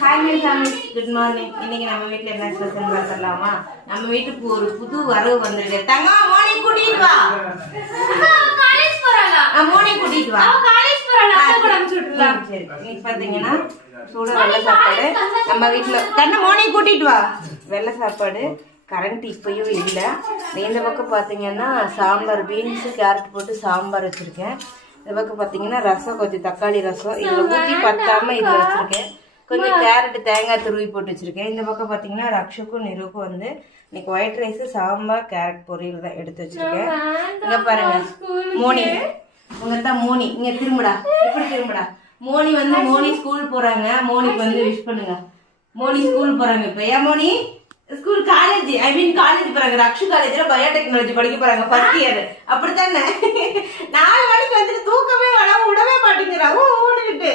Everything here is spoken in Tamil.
Hi family, good morning. இன்னைக்கு நம்ம வீட்ல என்ன ஸ்பெஷல் பார்க்கலாமா? நம்ம வீட்டுக்கு ஒரு புது வரவு வந்திருக்கு. தங்கம் மோனி கூட்டிட்டு வா. காலேஜ் போறாளா? மோனி கூட்டிட்டு வா. அவ காலேஜ் போறாளா? அத கூட அனுப்பிச்சு விட்டுறலாம். சரி. நீங்க பாத்தீங்கன்னா சூட வெள்ளை சாப்பாடு நம்ம வீட்ல. கண்ணு மோனி கூட்டிட்டு வா. வெள்ளை சாப்பாடு. கரண்ட் இப்பயும் இல்ல. இந்த பக்கம் பாத்தீங்கன்னா சாம்பார், பீன்ஸ் கேரட் போட்டு சாம்பார் வச்சிருக்கேன். இந்த பக்கம் பாத்தீங்கன்னா ரசம், கொஞ்சம் தக்காளி ரசம் இதுல ஊத்தி பத்தாம இதுல வச்சிருக்கேன். கொஞ்சம் கேரட் தேங்காய் துருவி போட்டு வச்சிருக்கேன். இந்த பக்கம் பாத்தீங்கன்னா ரக்ஷுக்கும் நிருக்கும் வந்து இன்னைக்கு ஒயிட் ரைஸ், சாம்பார், கேரட் பொரியல் தான் எடுத்து வச்சிருக்கேன். இங்க பாருங்க மோனி, உங்கதான் மோனி. இங்க திரும்புடா, எப்படி திரும்புடா. மோனி வந்து மோனி ஸ்கூல் போறாங்க. மோனிக்கு வந்து விஷ் பண்ணுங்க. மோனி ஸ்கூல் போறாங்க. இப்ப ஏன் மோனி ஸ்கூல் காலேஜ் காலேஜ் போறாங்க. ரக்ஷு காலேஜ்ல பயோடெக்னாலஜி படிக்க போறாங்க, ஃபர்ஸ்ட் இயர். அப்படித்தானே 4 மணிக்கு வந்துட்டு தூக்கமே விடவே மாட்டேங்கிறா. ஓடிக்கிட்டு